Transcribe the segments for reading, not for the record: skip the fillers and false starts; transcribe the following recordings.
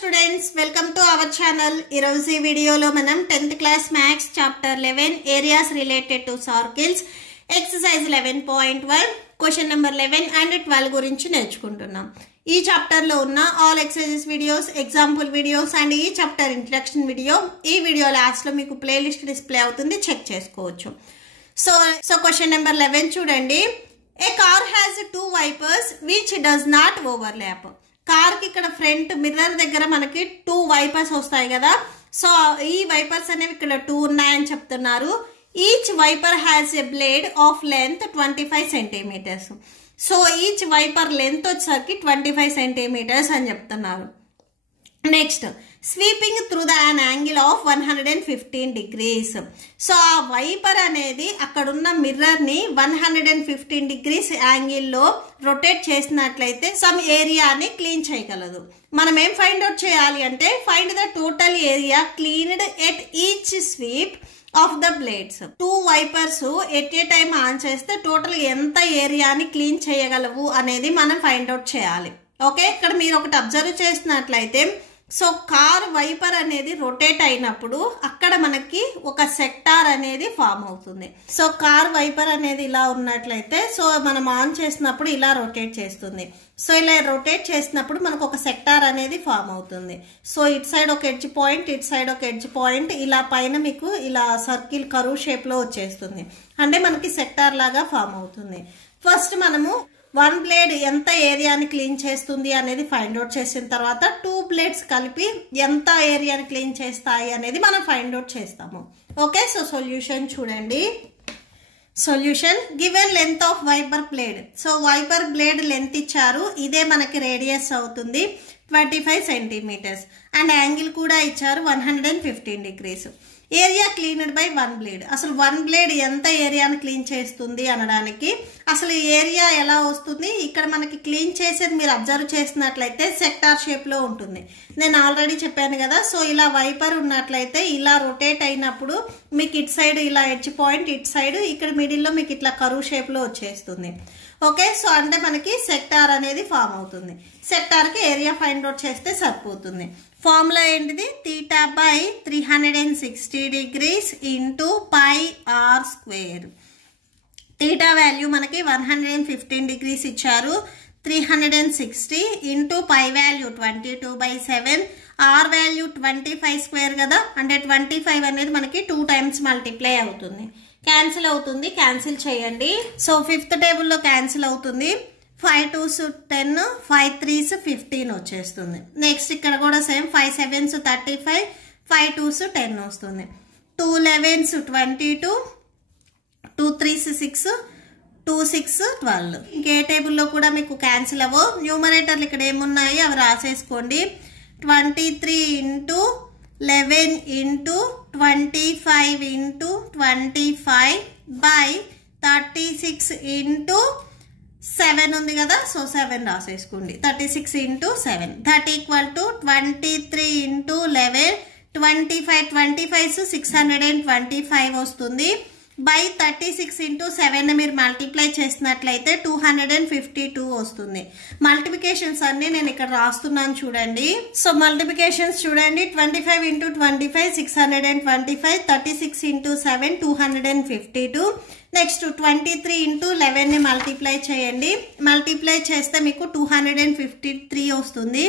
students, welcome to our channel. Ee video lo manam 10th class maths chapter 11 areas related to circles exercise 11.1 question number 11 and 12 gurinchi నేర్చుకుంటున్నాం. ఈ chapter లో ఉన్న all exercises videos, example videos and ఈ chapter introduction video ఈ video last లో మీకు playlist display అవుతుంది, check చేసుకోవచ్చు. సో క్వశ్చన్ నెంబర్ 11 చూడండి. A car has 2 wipers which does not overlap. Car కి ఇక్కడ ఫ్రంట్ మిర్రర్ దగ్గర మనకి 2 వైపర్స్ వస్తాయి కదా. సో ఈ వైపర్స్ అనేవి ఇక్కడ 2 ఉన్నాయని చెప్తున్నారు. Each wiper has a blade of length 25 centimetres. So each wiper length వచ్చేసరికి 25 సెంటీమీటర్స్ అని చెప్తున్నారు. Next sweeping through the an angle of 115 degrees. So ఆ వైపర్ అనేది అక్కడున్న మిర్రర్ ని 115 డిగ్రీస్ యాంగిల్లో రొటేట్ చేసినట్లయితే సమ్ ఏరియాని క్లీన్ చేయగలదు. మనం ఏం ఫైండ్ అవుట్ చేయాలి అంటే find the total area cleaned at each sweep of the blades. 2 wipers at a time on చేస్తే టోటల్ ఎంత ఏరియాని క్లీన్ చేయగలవు అనేది మనం ఫైండ్ అవుట్ చేయాలి. ఓకే, ఇక్కడ మీరు ఒకటి అబ్జర్వ్ చేసినట్లయితే సో కార్ వైపర్ అనేది రొటేట్ అయినప్పుడు అక్కడ మనకి ఒక సెక్టార్ అనేది ఫామ్ అవుతుంది. సో కార్ వైపర్ అనేది ఇలా ఉన్నట్లయితే సో మనం ఆన్ చేసినప్పుడు ఇలా రొటేట్ చేస్తుంది. సో ఇలా రొటేట్ చేసినప్పుడు మనకు ఒక సెక్టార్ అనేది ఫామ్ అవుతుంది. సో ఇటు సైడ్ ఒక ఎడ్జ్ పాయింట్, ఇటు సైడ్ ఒక ఎడ్జ్ పాయింట్, ఇలా పైన మీకు ఇలా సర్కిల్ కర్వ్ షేప్ లో వచ్చేస్తుంది. అంటే మనకి సెక్టార్ లాగా ఫామ్ అవుతుంది. ఫస్ట్ మనము 1 బ్లేడ్ ఎంత ఏరియాని క్లీన్ చేస్తుంది అనేది ఫైండ్ అవుట్ చేసిన తర్వాత 2 బ్లేడ్స్ కలిపి ఎంత ఏరియాని క్లీన్ చేస్తాయి అనేది మనం ఫైండ్ అవుట్ చేస్తాము. ఓకే, సో సొల్యూషన్ చూడండి. Solution given length of wiper blade. So wiper blade length ఇచ్చారు, ఇదే మనకి రేడియస్ అవుతుంది 25 సెంటీమీటర్స్ అండ్ యాంగిల్ కూడా ఇచ్చారు 115 degrees. Area cleaned by 1 blade. అసలు 1 బ్లేడ్ ఎంత ఏరియాని క్లీన్ చేస్తుంది అనడానికి అసలు ఏరియా ఎలా వస్తుంది, ఇక్కడ మనకి క్లీన్ చేసేది మీరు అబ్జర్వ్ చేసినట్లయితే సెక్టార్ షేప్ లో ఉంటుంది. నేను ఆల్రెడీ చెప్పాను కదా. సో ఇలా వైపర్ ఉన్నట్లయితే ఇలా రొటేట్ అయినప్పుడు మీకు ఇటు సైడ్ ఇలా ఎడ్జ్ పాయింట్, ఇటు సైడ్ ఇక్కడ మిడిల్లో మీకు ఇట్లా కర్వ్ షేప్ లో వచ్చేస్తుంది. ఓకే, సో అంటే మనకి సెక్టార్ అనేది ఫామ్ అవుతుంది. సెక్టార్ కి ఏరియా ఫైండ్ అవుట్ చేస్తే సరిపోతుంది. ఫార్ములా ఏంటిది, theta by 360 degrees into pi r square. Theta value మనకి 115 డిగ్రీస్ ఇచ్చారు, 360 into pi value 22/7, r value 25 square కదా. అంటే 25 అనేది మనకి 2 టైమ్స్ మల్టిప్లై అవుతుంది. క్యాన్సిల్ అవుతుంది, క్యాన్సిల్ చేయండి. సో 5th టేబుల్లో క్యాన్సిల్ అవుతుంది. 5 2s 10, 5 3s 15 వచ్చేస్తుంది. నెక్స్ట్ ఇక్కడ కూడా సేమ్ 5 7s 35, 5 2s 10 వస్తుంది. 2 11s 22, 2 3s 6, 2 6 12. ఇంకే టేబుల్లో కూడా మీకు క్యాన్సిల్ అవ్వవు. న్యూమరేటర్లు ఇక్కడ ఏమున్నాయి అవి రాసేసుకోండి. 23 into 11 into 25 into 25 by 36 into 7 ఉంది కదా. So 7 రాసేసుకోండి. 36 into 7 that equal to 23 into 11, 25 625 వస్తుంది. బై 36 ఇంటూ 7 మీరు మల్టిప్లై చేసినట్లయితే 252 వస్తుంది. మల్టిప్లికేషన్స్ అన్ని నేను ఇక్కడ రాస్తున్నాను చూడండి. సో మల్టిప్లికేషన్స్ చూడండి. 25 ఇంటూ 25 625, 36 ఇంటూ 7 252. నెక్స్ట్ 23 ఇంటూ 11 ని మల్టిప్లై చేయండి. మల్టిప్లై చేస్తే మీకు 253 వస్తుంది.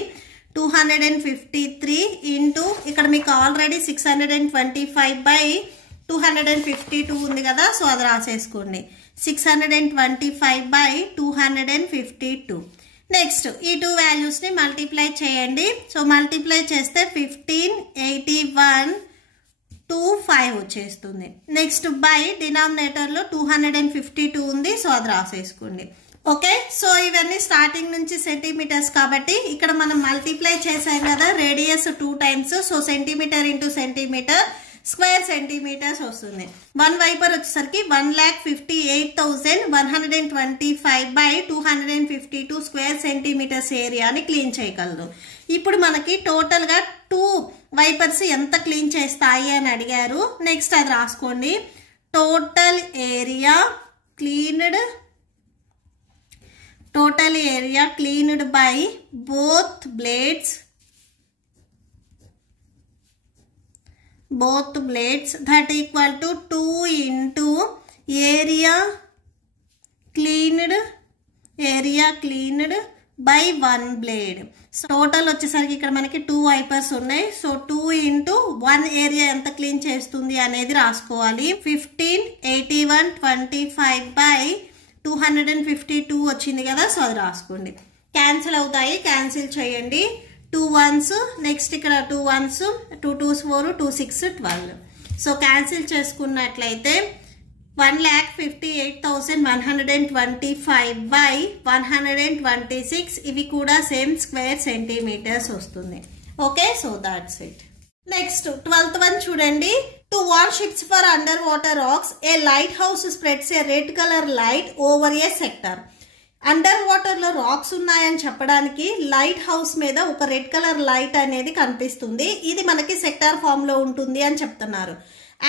253 ఇంటూ ఇక్కడ మీకు ఆల్రెడీ 625/252 ఉంది కదా. సో అది రాసేసుకోండి. 625/252. నెక్స్ట్ ఈ 2 వాల్యూస్ ని మల్టిప్లై చేయండి. సో మల్టిప్లై చేస్తే 158125 వచ్చేస్తుంది. నెక్స్ట్ బై డినామినేటర్ లో 252 ఉంది. సో అది రాసేసుకోండి. ఓకే, సో ఇవన్నీ స్టార్టింగ్ నుంచి సెంటీమీటర్స్ కాబట్టి ఇక్కడ మనం మల్టిప్లై చేసాం కదా radius 2 times. So centimetre into centimetre square centimetres వస్తుంది. 1 వైపర్ వచ్చేసరికి 1,58,125/252 స్క్వేర్ సెంటీమీటర్స్ ఏరియాని క్లీన్ చేయగలదు. ఇప్పుడు మనకి టోటల్ గా 2 వైపర్స్ ఎంత క్లీన్ చేస్తాయి అని అడిగారు. నెక్స్ట్ అది రాసుకోండి. Total area cleaned by both blades both blades that equal to 2 into area cleaned by 1 blade. So total వచ్చేసరికి ఇక్కడ మనకి 2 వైపర్స్ ఉన్నాయి. సో 2 into 1 ఏరియా ఎంత క్లీన్ చేస్తుంది అనేది రాసుకోవాలి. 15, 81, 25 by 252 వచ్చింది కదా. సో అది రాసుకోండి. క్యాన్సిల్ అవుతాయి, క్యాన్సిల్ చేయండి. 2 ones, నెక్స్ట్ ఇక్కడ 2 ones, 2 2s 4, 2 6 12. సో క్యాన్సిల్ చేసుకున్నట్లయితే 1,58,125 by 126. ఇవి కూడా సేమ్ స్క్వేర్ సెంటీమీటర్స్ వస్తుంది. Okay, so that's it. Next 12th one చూడండి. To warn ships for underwater rocks, a lighthouse spreads a red color light over a sector. Under వాటర్లో racks ఉన్నాయని చెప్పడానికి light house మీద ఒక red colour light అనేది కనిపిస్తుంది. ఇది మనకి సెక్టార్ ఫామ్ లో ఉంటుంది అని చెప్తున్నారు.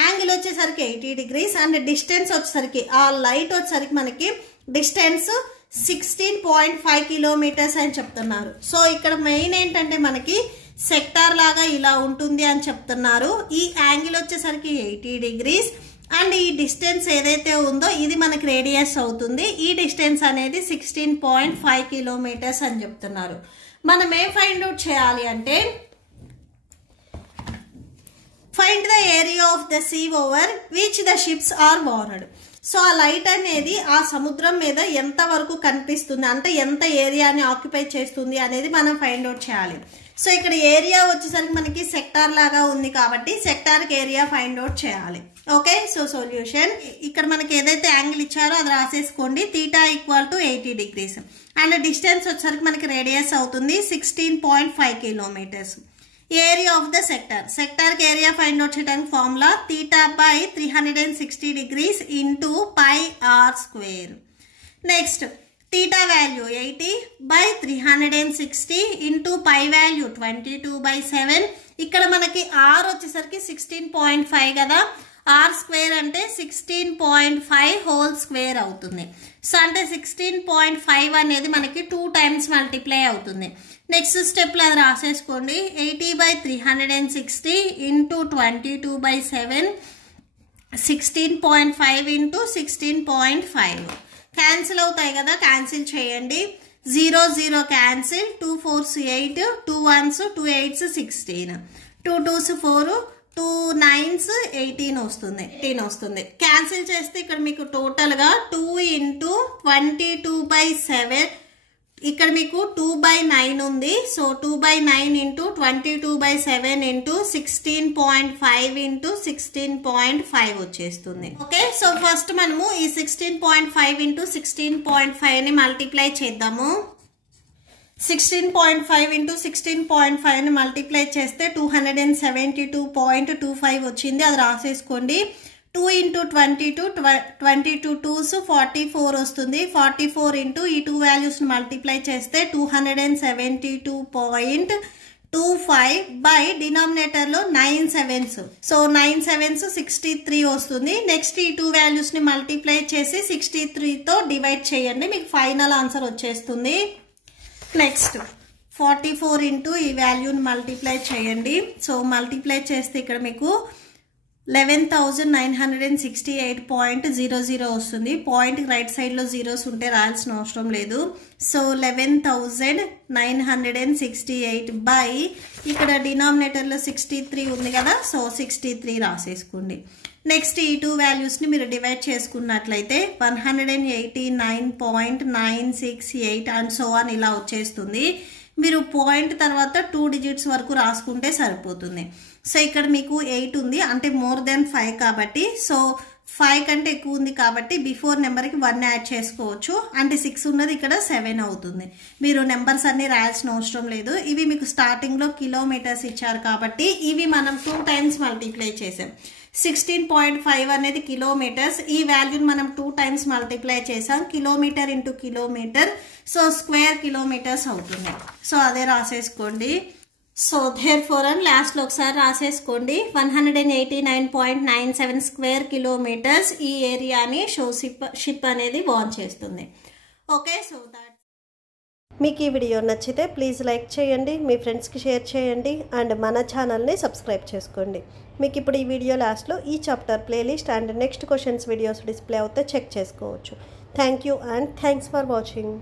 యాంగిల్ వచ్చేసరికి 80 degrees అండ్ డిస్టెన్స్ వచ్చేసరికి ఆ లైట్ వచ్చేసరికి మనకి డిస్టెన్స్ 16.5 kilometers అని చెప్తున్నారు. సో ఇక్కడ మెయిన్ ఏంటంటే మనకి సెక్టార్ లాగా ఇలా ఉంటుంది అని చెప్తున్నారు. ఈ యాంగిల్ వచ్చేసరికి 80 degrees అండ్ ఈ డిస్టెన్స్ ఏదైతే ఉందో ఇది మనకి రేడియస్ అవుతుంది. ఈ డిస్టెన్స్ అనేది 16.5 kilometers అని చెప్తున్నారు. మనం ఏం ఫైండ్ అవుట్ చేయాలి అంటే find the area of the sea over which the ships are warned. So ఆ లైట్ అనేది ఆ సముద్రం మీద ఎంత వరకు కనిపిస్తుంది అంటే ఎంత ఏరియాని ఆక్యుపై చేస్తుంది అనేది మనం ఫైండ్ అవుట్ చేయాలి. సో ఇక్కడ ఏరియా వచ్చేసరికి మనకి సెక్టార్ లాగా ఉంది కాబట్టి సెక్టార్కి ఏరియా ఫైండ్ అవుట్ చేయాలి. ఓకే, సో సొల్యూషన్ ఇక్కడ మనకి ఏదైతే యాంగిల్ ఇచ్చారో అది రాసేసుకోండి. θ equal to 80 degrees and distance వచ్చేసరికి మనకి రేడియస్ అవుతుంది 16.5 kilometers. ఏరియా ఆఫ్ ద సెక్టార్కి ఏరియా ఫైండ్ అవుట్ చేయడానికి formula θ by 360 degrees into pi r square. Next θ value 80 by 360 into pi value 22/7. ఇక్కడ మనకి r వచ్చేసరికి 16.5 కదా. ఆర్ స్క్వేర్ అంటే 16.5 హోల్ స్క్వేర్ అవుతుంది. సో అంటే 16.5 అనేది మనకి 2 times మల్టిప్లై అవుతుంది. నెక్స్ట్ స్టెప్లో అది రాసేసుకోండి. 80 by 360 into 22/7, 16.5 into 16.5. క్యాన్సిల్ అవుతాయి కదా, క్యాన్సిల్ చేయండి. 0 0 cancel, 2 4s 8, 2 1s 2 8s 16, 2 2s 4, 2 9s 18 వస్తుంది. క్యాన్సిల్ చేస్తే ఇక్కడ మీకు టోటల్గా 2 into 22/7 ఇక్కడ మీకు 2/9 ఉంది. సో 2/9 into 22/7 into 16.5 into 16.5 వచ్చేస్తుంది. ఓకే, సో ఫస్ట్ మనము ఈ 16.5 into 16.5 ని మల్టిప్లై చేద్దాము. 16.5 into 16.5 ని మల్టిప్లై చేస్తే 272.25 వచ్చింది. అది రాసేసుకోండి. 2 into 22, 22 2s 44 వస్తుంది. 44 into ఈ 2 వాల్యూస్ని మల్టిప్లై చేస్తే 272.25 by డినామినేటర్లో 9 sevens. సో 9 sevens 63 వస్తుంది. నెక్స్ట్ ఈ 2 వాల్యూస్ని మల్టిప్లై చేసి 63తో డివైడ్ చేయండి, మీకు ఫైనల్ ఆన్సర్ వచ్చేస్తుంది. నెక్స్ట్ 44 into ఈ వాల్యూని మల్టిప్లై చేయండి. సో మల్టిప్లై చేస్తే ఇక్కడ మీకు 11,968.00 వస్తుంది. పాయింట్ రైట్ సైడ్లో జీరోస్ ఉంటే రాయాల్సిన అవసరం లేదు. సో 11,968 by ఇక్కడ డినామినేటర్లో 63 ఉంది కదా. సో 63 రాసేసుకోండి. నెక్స్ట్ ఈ 2 వాల్యూస్ని మీరు డివైడ్ చేసుకున్నట్లయితే 189.968 అండ్ సో ఆన్ ఇలా వచ్చేస్తుంది. మీరు పాయింట్ తర్వాత 2 digits వరకు రాసుకుంటే సరిపోతుంది. సో ఇక్కడ మీకు 8 ఉంది అంటే మోర్ దెన్ 5 కాబట్టి, సో 5 కంటే ఎక్కువ ఉంది కాబట్టి బిఫోర్ నెంబర్కి 1 యాడ్ చేసుకోవచ్చు. అంటే 6 ఉన్నది ఇక్కడ 7 అవుతుంది. మీరు నెంబర్స్ అన్ని రాయాల్సిన అవసరం లేదు. ఇవి మీకు స్టార్టింగ్లో కిలోమీటర్స్ ఇచ్చారు కాబట్టి ఇవి మనం 2 times మల్టిప్లై చేసాం. 16.5 అనేది కిలోమీటర్స్, ఈ వాల్యూని మనం 2 times మల్టిప్లై చేసాం. Kilometre into kilometre, so square kilometres అవుతుంది. సో అదే రాసేసుకోండి. సో therefore అని లాస్ట్లో ఒకసారి రాసేసుకోండి. 189.97 square kilometers ఈ ఏరియాని షిప్ అనేది వార్న్ చేస్తుంది. ఓకే, సో దాట్ మీకు ఈ వీడియో నచ్చితే ప్లీజ్ లైక్ చేయండి, మీ ఫ్రెండ్స్కి షేర్ చేయండి అండ్ మన ఛానల్ని సబ్స్క్రైబ్ చేసుకోండి. మీకు ఇప్పుడు ఈ వీడియో లాస్ట్లో ఈ chapter playlist and next questions videos display అవుతే చెక్ చేసుకోవచ్చు. Thank you and thanks for watching.